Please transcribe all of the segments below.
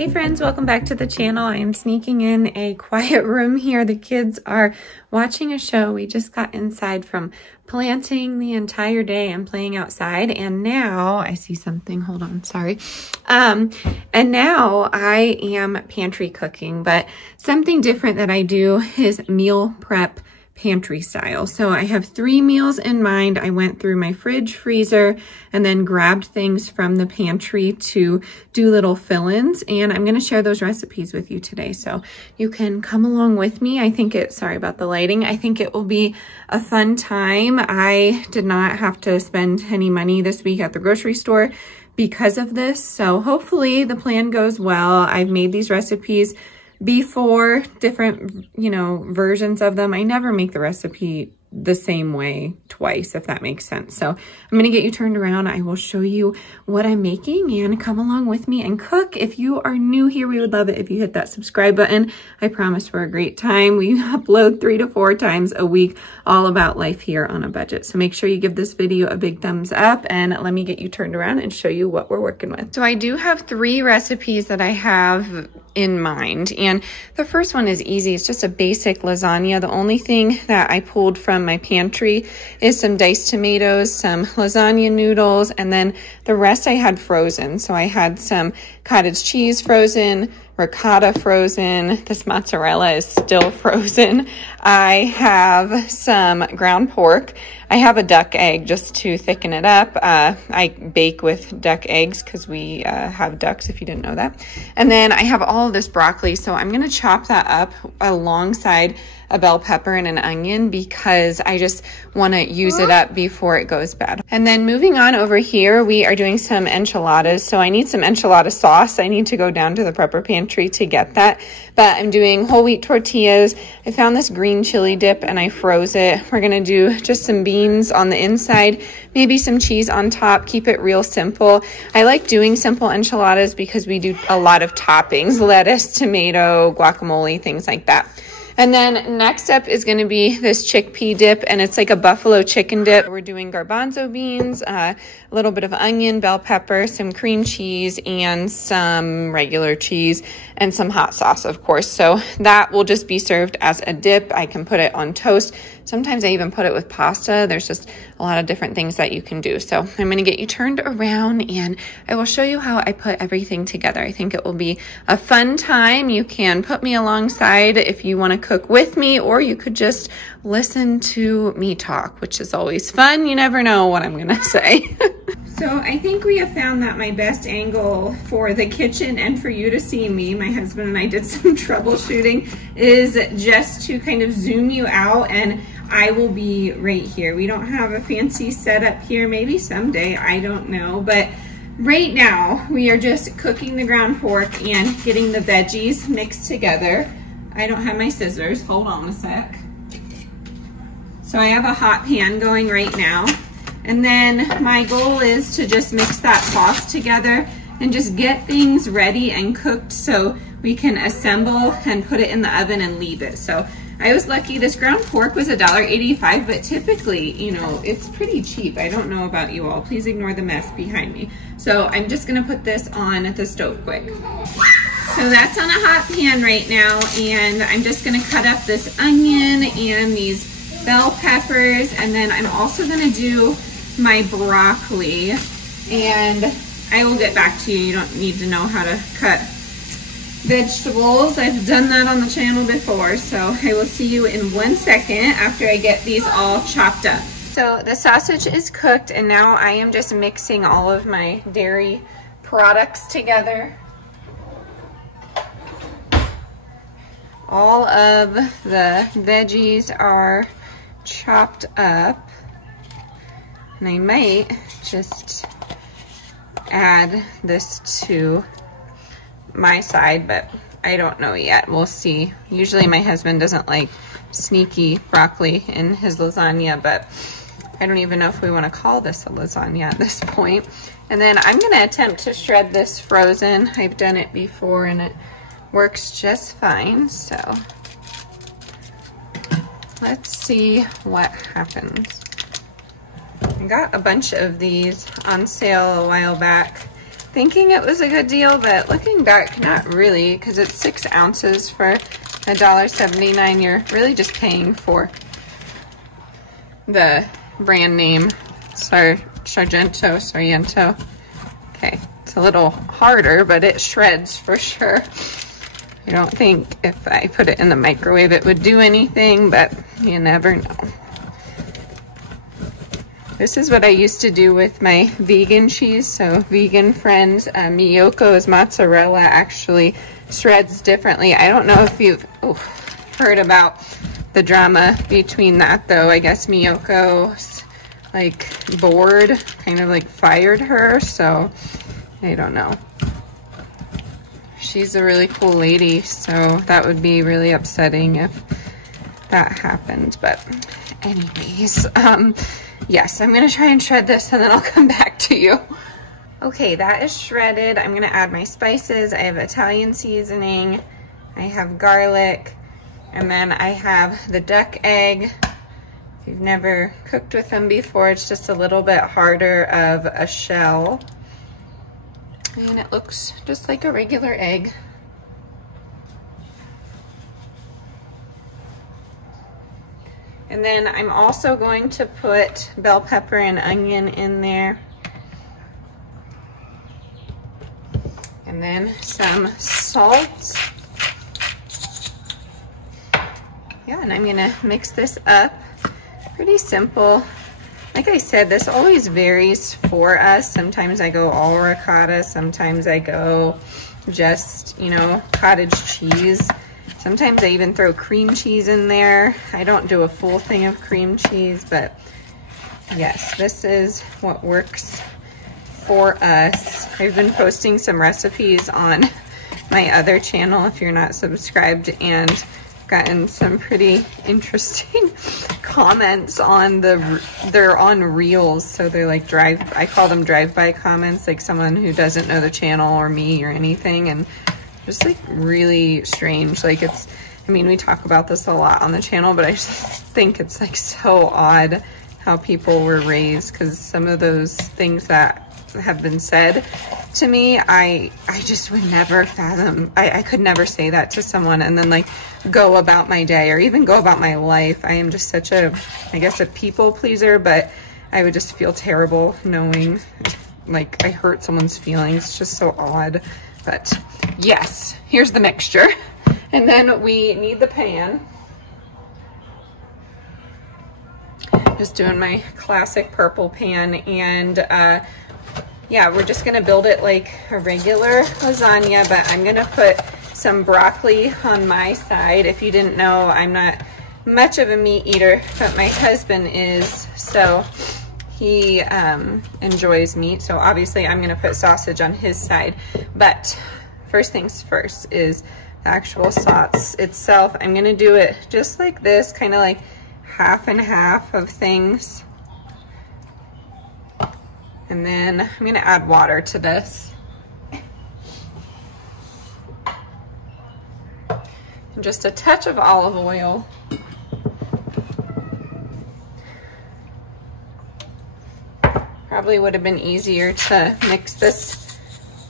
Hey friends, welcome back to the channel. I am sneaking in a quiet room here. The kids are watching a show. We just got inside from planting the entire day and playing outside, and now I see something. Hold on, sorry. And now I am pantry cooking, but something different that I do is meal prep pantry style. So I have 3 meals in mind. I went through my fridge, freezer, and then grabbed things from the pantry to do little fill-ins, and I'm going to share those recipes with you today. So you can come along with me. Sorry about the lighting. I think it will be a fun time. I did not have to spend any money this week at the grocery store because of this. So hopefully the plan goes well. I've made these recipes before, different, versions of them. I never make the recipe the same way twice, if that makes sense. So I'm going to get you turned around. I will show you what I'm making and come along with me and cook. If you are new here, we would love it if you hit that subscribe button. I promise we're a great time. We upload 3 to 4 times a week, all about life here on a budget. So make sure you give this video a big thumbs up and let me get you turned around and show you what we're working with. So I do have 3 recipes that I have in mind, and the first one is easy. It's just a basic lasagna. The only thing that I pulled from my pantry is some diced tomatoes, some lasagna noodles, and then the rest I had frozen. So I had some cottage cheese frozen, ricotta frozen, this mozzarella is still frozen. I have some ground pork. I have a duck egg just to thicken it up. I bake with duck eggs because we have ducks, if you didn't know that. And then I have all of this broccoli, so I'm going to chop that up alongside a bell pepper and an onion because I just want to use it up before it goes bad. And then moving on over here, we are doing some enchiladas. So I need some enchilada sauce. I need to go down to the prepper pantry to get that. But I'm doing whole wheat tortillas. I found this green chili dip and I froze it. We're going to do just some beans on the inside, maybe some cheese on top, keep it real simple. I like doing simple enchiladas because we do a lot of toppings, lettuce, tomato, guacamole, things like that. And then next up is going to be this chickpea dip, and it's like a buffalo chicken dip. We're doing garbanzo beans, a little bit of onion, bell pepper, some cream cheese, and some regular cheese, and some hot sauce, of course. So that will just be served as a dip. I can put it on toast. Sometimes I even put it with pasta. There's just a lot of different things that you can do. So I'm going to get you turned around and I will show you how I put everything together. I think it will be a fun time. You can put me alongside if you want to cook with me, or you could just listen to me talk, which is always fun. You never know what I'm going to say. So I think we have found that my best angle for the kitchen and for you to see me, my husband and I did some troubleshooting, is just to kind of zoom you out, and I will be right here. We don't have a fancy setup here, maybe someday, I don't know, but right now we are just cooking the ground pork and getting the veggies mixed together. I don't have my scissors, hold on a sec. So I have a hot pan going right now. And then my goal is to just mix that sauce together and just get things ready and cooked so we can assemble and put it in the oven and leave it. So I was lucky. This ground pork was $1.85, but typically, it's pretty cheap. I don't know about you all. Please ignore the mess behind me. So I'm just gonna put this on the stove quick. So that's on a hot pan right now, and I'm just gonna cut up this onion and these bell peppers, and then I'm also gonna do my broccoli, and I will get back to you. You don't need to know how to cut vegetables. I've done that on the channel before, so I will see you in 1 second after I get these all chopped up. So the sausage is cooked, and now I am just mixing all of my dairy products together. All of the veggies are chopped up. And I might just add this to my side, but I don't know yet. We'll see. Usually my husband doesn't like sneaky broccoli in his lasagna, but I don't even know if we want to call this a lasagna at this point. And then I'm going to attempt to shred this frozen. I've done it before and it works just fine. So let's see what happens. I got a bunch of these on sale a while back thinking it was a good deal, but looking back, not really, because it's 6 ounces for $1.79. You're really just paying for the brand name Sargento. Okay, it's a little harder, but it shreds for sure. I don't think if I put it in the microwave it would do anything, but you never know. This is what I used to do with my vegan cheese. So vegan friends, Miyoko's mozzarella actually shreds differently. I don't know if you've heard about the drama between that though. I guess Miyoko's like board kind of like fired her, so I don't know. She's a really cool lady, so that would be really upsetting if that happened. But anyways, yes, I'm gonna try and shred this and then I'll come back to you. Okay, that is shredded. I'm gonna add my spices. I have Italian seasoning, I have garlic, and then I have the duck egg. If you've never cooked with them before, it's just a little bit harder of a shell. And it looks just like a regular egg. And then I'm also going to put bell pepper and onion in there. And then some salt. Yeah, and I'm gonna mix this up. Pretty simple. Like I said, this always varies for us. Sometimes I go all ricotta, sometimes I go just, you know, cottage cheese. Sometimes I even throw cream cheese in there. I don't do a full thing of cream cheese, but yes, this is what works for us. I've been posting some recipes on my other channel if you're not subscribed, and gotten some pretty interesting comments on they're on reels, so they're like I call them drive-by comments, like someone who doesn't know the channel or me or anything, and just like really strange. Like it's, I mean, we talk about this a lot on the channel, but I just think it's like so odd how people were raised, because some of those things that have been said to me, I just would never fathom. I could never say that to someone and then like go about my day or even go about my life. I am just such a, I guess, a people pleaser, but I would just feel terrible knowing like I hurt someone's feelings. It's just so odd. But yes, here's the mixture. And then we need the pan. Just doing my classic purple pan, and yeah, we're just gonna build it like a regular lasagna, but I'm gonna put some broccoli on my side. If you didn't know, I'm not much of a meat eater, but my husband is, so he enjoys meat. So obviously I'm gonna put sausage on his side. But first things first is the actual sauce itself. I'm gonna do it just like this, kind of like half and half of things. And then I'm gonna add water to this. And just a touch of olive oil. Probably would have been easier to mix this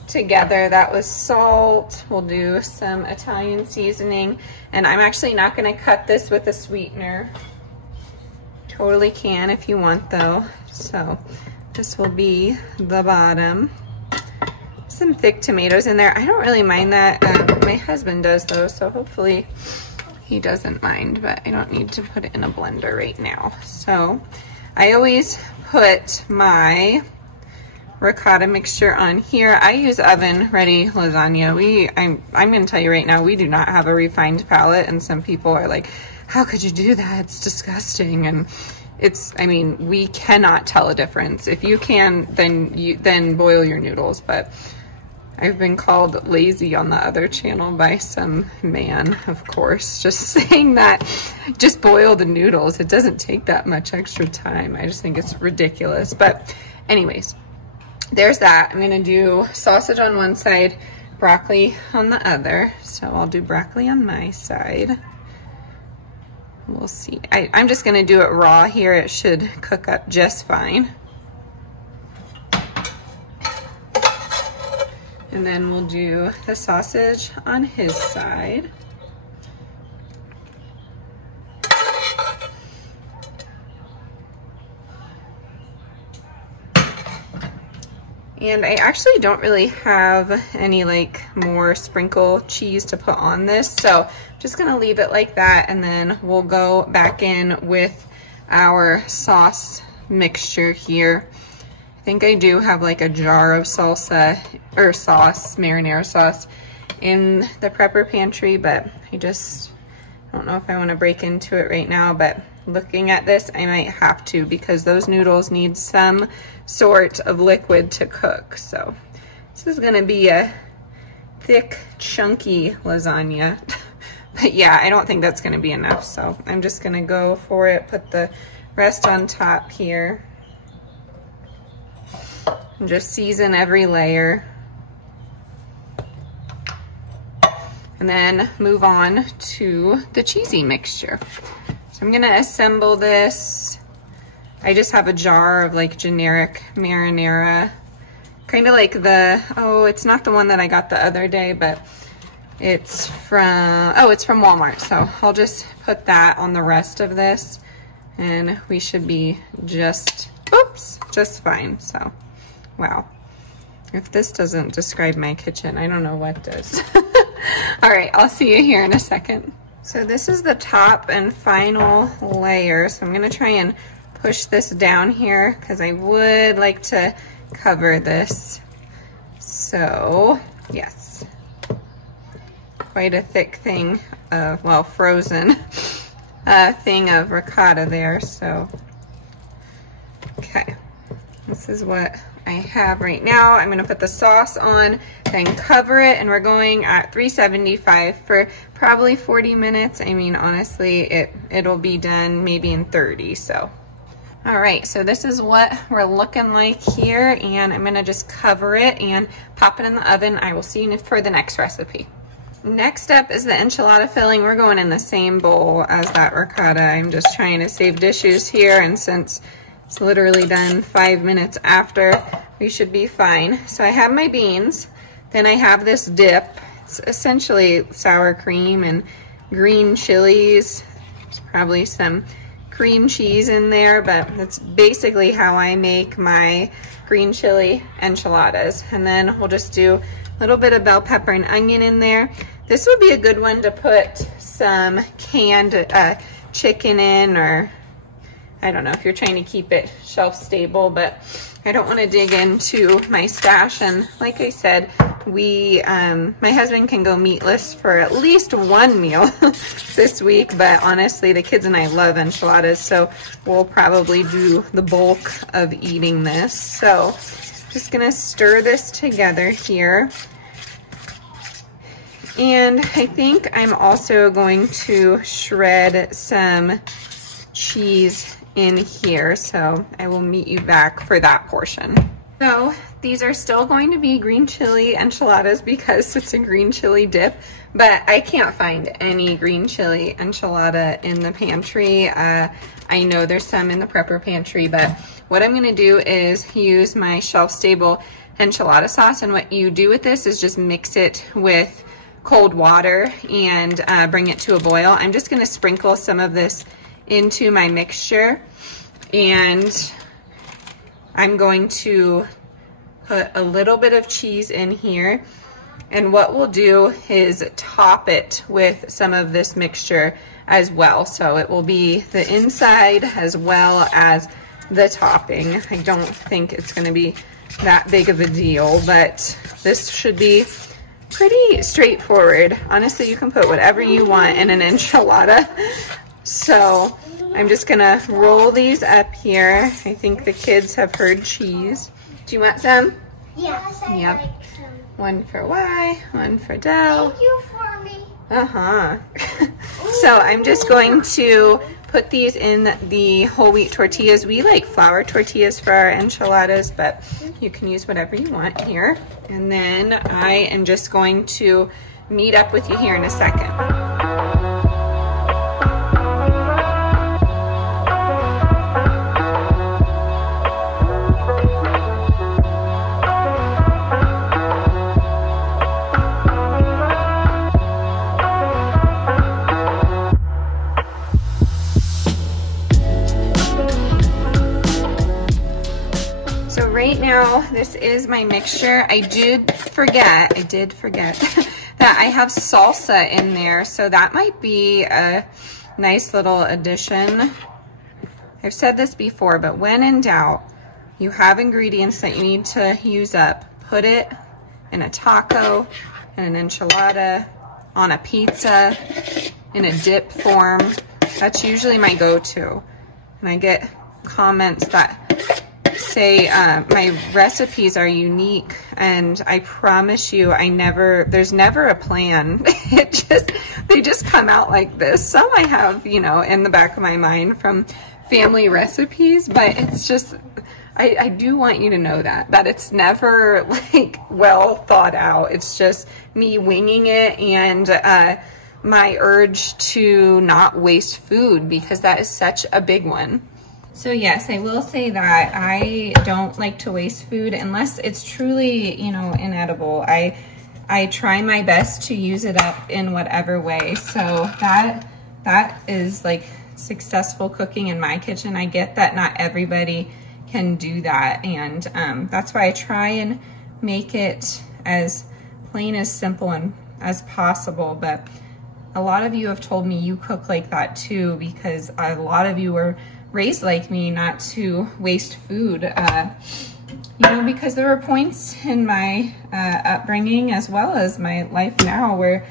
together. That was salt. We'll do some Italian seasoning. And I'm actually not gonna cut this with a sweetener. Totally can if you want though. So this will be the bottom. Some thick tomatoes in there. I don't really mind that. My husband does though, so hopefully he doesn't mind, but I don't need to put it in a blender right now. So I always put my ricotta mixture on here. I use oven ready lasagna. I'm gonna tell you right now, we do not have a refined palate, and some people are like, how could you do that? It's disgusting. And it's, I mean, we cannot tell a difference. If you can, then boil your noodles. But I've been called lazy on the other channel by some man, of course, just saying that just boil the noodles. It doesn't take that much extra time. I just think it's ridiculous. But anyways, there's that. I'm gonna do sausage on one side, broccoli on the other. So I'll do broccoli on my side. We'll see. I'm just gonna do it raw here. It should cook up just fine. And then we'll do the sausage on his side. And I actually don't really have any like more sprinkle cheese to put on this, so I'm just gonna leave it like that, and then we'll go back in with our sauce mixture here. I think I do have like a jar of salsa or sauce, marinara sauce, in the prepper pantry, but I don't know if I want to break into it right now, but looking at this, I might have to, because those noodles need some sort of liquid to cook. So this is going to be a thick, chunky lasagna. But yeah, I don't think that's going to be enough, so I'm just going to go for it, put the rest on top here, and just season every layer. And then move on to the cheesy mixture. So I'm gonna assemble this. I just have a jar of like generic marinara, kind of like it's not the one that I got the other day, but it's from Walmart. So I'll just put that on the rest of this, and we should be just fine. So, wow. If this doesn't describe my kitchen, I don't know what does. All right, I'll see you here in a second. So this is the top and final layer. So I'm gonna try and push this down here because I would like to cover this. So yes, quite a thick thing of, well, frozen thing of ricotta there. So, okay, this is what I have right now. I'm gonna put the sauce on, then cover it, and we're going at 375 for probably 40 minutes. I mean, honestly, it'll be done maybe in 30, so. All right, so this is what we're looking like here, and I'm gonna just cover it and pop it in the oven. I will see you for the next recipe. Next up is the enchilada filling. We're going in the same bowl as that ricotta. I'm just trying to save dishes here, and since it's literally done 5 minutes after, we should be fine. So I have my beans, then I have this dip. It's essentially sour cream and green chilies. There's probably some cream cheese in there, but that's basically how I make my green chili enchiladas. And then we'll just do a little bit of bell pepper and onion in there. This would be a good one to put some canned chicken in, or I don't know if you're trying to keep it shelf stable, but I don't want to dig into my stash. And like I said, my husband can go meatless for at least one meal this week, but honestly, the kids and I love enchiladas, so we'll probably do the bulk of eating this. So just gonna stir this together here. And I think I'm also going to shred some cheese in here, so I will meet you back for that portion. So these are still going to be green chili enchiladas because it's a green chili dip, but I can't find any green chili enchilada in the pantry. I know there's some in the prepper pantry, but what I'm gonna do is use my shelf-stable enchilada sauce, and what you do with this is just mix it with cold water and bring it to a boil. I'm just gonna sprinkle some of this into my mixture, and I'm going to put a little bit of cheese in here, and what we'll do is top it with some of this mixture as well, so it will be the inside as well as the topping. I don't think it's going to be that big of a deal, but this should be pretty straightforward. Honestly, you can put whatever you want in an enchilada. So I'm just gonna roll these up here. I think the kids have heard cheese. Do you want some? Yes, I Yep. like some. One for Y, one for Del. Thank you for me. So I'm just going to put these in the whole wheat tortillas. We like flour tortillas for our enchiladas, but you can use whatever you want here. And then I am just going to meet up with you here in a second. right now, this is my mixture. I did forget that I have salsa in there, so that might be a nice little addition. I've said this before, but when in doubt, you have ingredients that you need to use up, put it in a taco, in an enchilada, on a pizza, in a dip form. That's usually my go-to. And I get comments that say my recipes are unique, and I promise you, there's never a plan. They just come out like this. Some I have, you know, in the back of my mind from family recipes, but it's just, I do want you to know that it's never like well thought out. It's just me winging it, and my urge to not waste food, because that is such a big one. So yes, I will say that I don't like to waste food unless it's truly, you know, inedible. I try my best to use it up in whatever way. So that is like successful cooking in my kitchen. I get that not everybody can do that, and that's why I try and make it as plain, as simple and as possible. But a lot of you have told me you cook like that too, because a lot of you were raised like me not to waste food, you know, because there were points in my upbringing as well as my life now where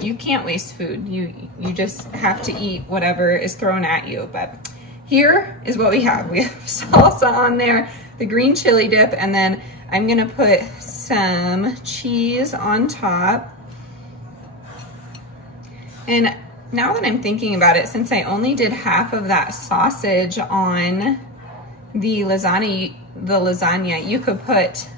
you can't waste food. You just have to eat whatever is thrown at you. But here is what we have. We have salsa on there, the green chili dip, and then I'm gonna put some cheese on top. And now that I'm thinking about it, since I only did half of that sausage on the lasagna, you could put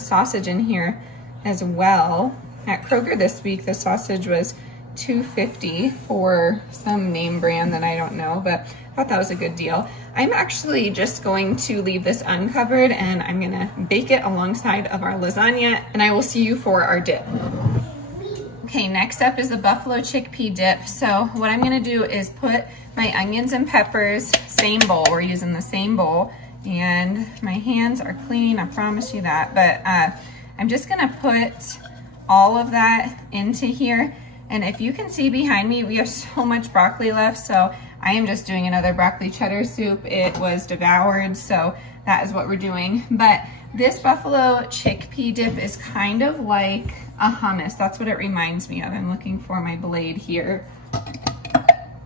sausage in here as well. At Kroger this week, the sausage was $2.50 for some name brand that I don't know, but I thought that was a good deal. I'm actually just going to leave this uncovered, and I'm gonna bake it alongside of our lasagna, and I will see you for our dip. Okay, next up is the buffalo chickpea dip. So what I'm gonna do is put my onions and peppers, same bowl, we're using the same bowl, and my hands are clean, I promise you that, but I'm just gonna put all of that into here. And if you can see behind me, we have so much broccoli left, so I am just doing another broccoli cheddar soup. It was devoured, so that is what we're doing. But this buffalo chickpea dip is kind of like a hummus. That's what it reminds me of. I'm looking for my blade here.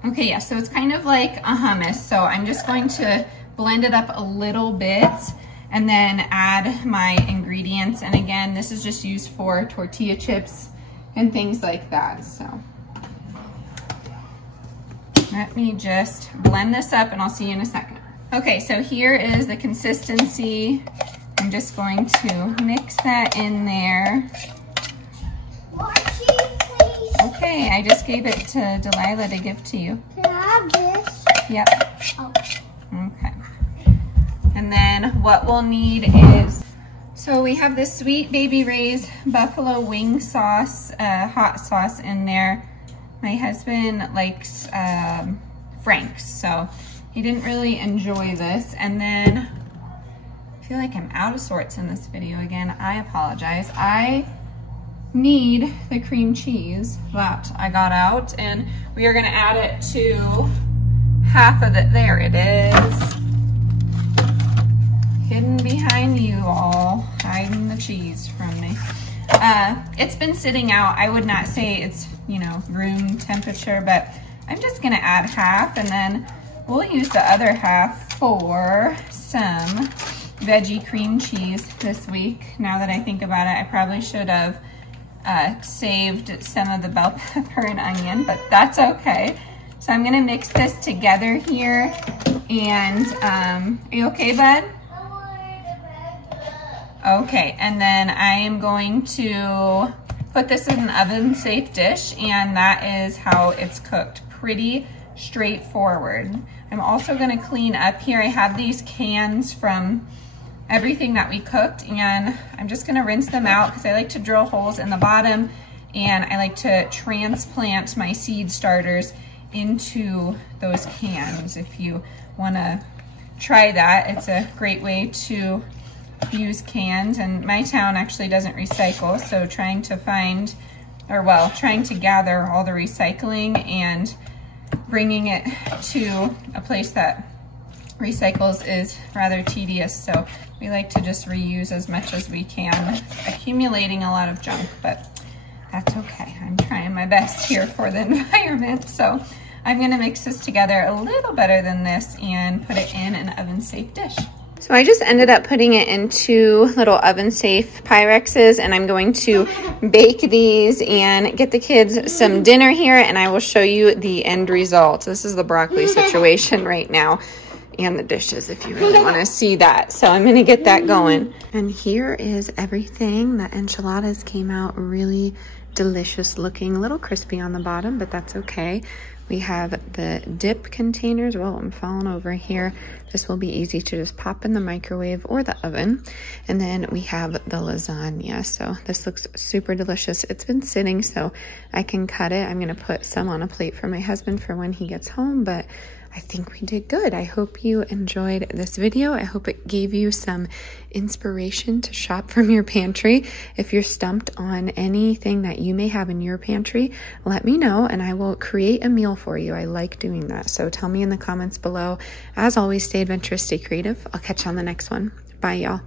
Okay, yeah, so it's kind of like a hummus. So I'm just going to blend it up a little bit and then add my ingredients. And again, this is just used for tortilla chips and things like that. So let me just blend this up and I'll see you in a second. Okay, so here is the consistency. I'm just going to mix that in there. Okay, I just gave it to Delilah to give to you. Can I have this? Yep. Oh. Okay. And then what we'll need is, so we have this Sweet Baby Ray's buffalo wing sauce, hot sauce in there. My husband likes Frank's, so he didn't really enjoy this. And then I feel like I'm out of sorts in this video again. I apologize. I need the cream cheese that I got out, and we are gonna add it to half of it. There it is. Hidden behind you all, hiding the cheese from me. It's been sitting out. I would not say it's, you know, room temperature, but I'm just gonna add half, and then we'll use the other half for some veggie cream cheese this week. Now that I think about it, I probably should have saved some of the bell pepper and onion, but that's okay. So I'm gonna mix this together here, and are you okay, bud? Okay, and then I am going to put this in an oven-safe dish, and that is how it's cooked. Pretty straightforward. I'm also gonna clean up here. I have these cans from everything that we cooked, and I'm just gonna rinse them out because I like to drill holes in the bottom, and I like to transplant my seed starters into those cans. If you wanna try that, it's a great way to use cans, and my town actually doesn't recycle, so trying to find, or well, trying to gather all the recycling and bringing it to a place that recycles is rather tedious, so we like to just reuse as much as we can, accumulating a lot of junk, but that's okay. I'm trying my best here for the environment, so I'm gonna mix this together a little better than this and put it in an oven-safe dish. So I just ended up putting it in 2 little oven-safe Pyrexes, and I'm going to bake these and get the kids some dinner here, and I will show you the end result. This is the broccoli situation right now, and the dishes if you really want to see that. So I'm gonna get that going. And here is everything. The enchiladas came out really delicious looking, a little crispy on the bottom, but that's okay. We have the dip containers. Well, I'm falling over here. This will be easy to just pop in the microwave or the oven. And then we have the lasagna. So this looks super delicious. It's been sitting so I can cut it. I'm gonna put some on a plate for my husband for when he gets home, but I think we did good. I hope you enjoyed this video. I hope it gave you some inspiration to shop from your pantry. If you're stumped on anything that you may have in your pantry, let me know and I will create a meal for you. I like doing that. So tell me in the comments below. As always, stay adventurous, stay creative. I'll catch you on the next one. Bye, y'all.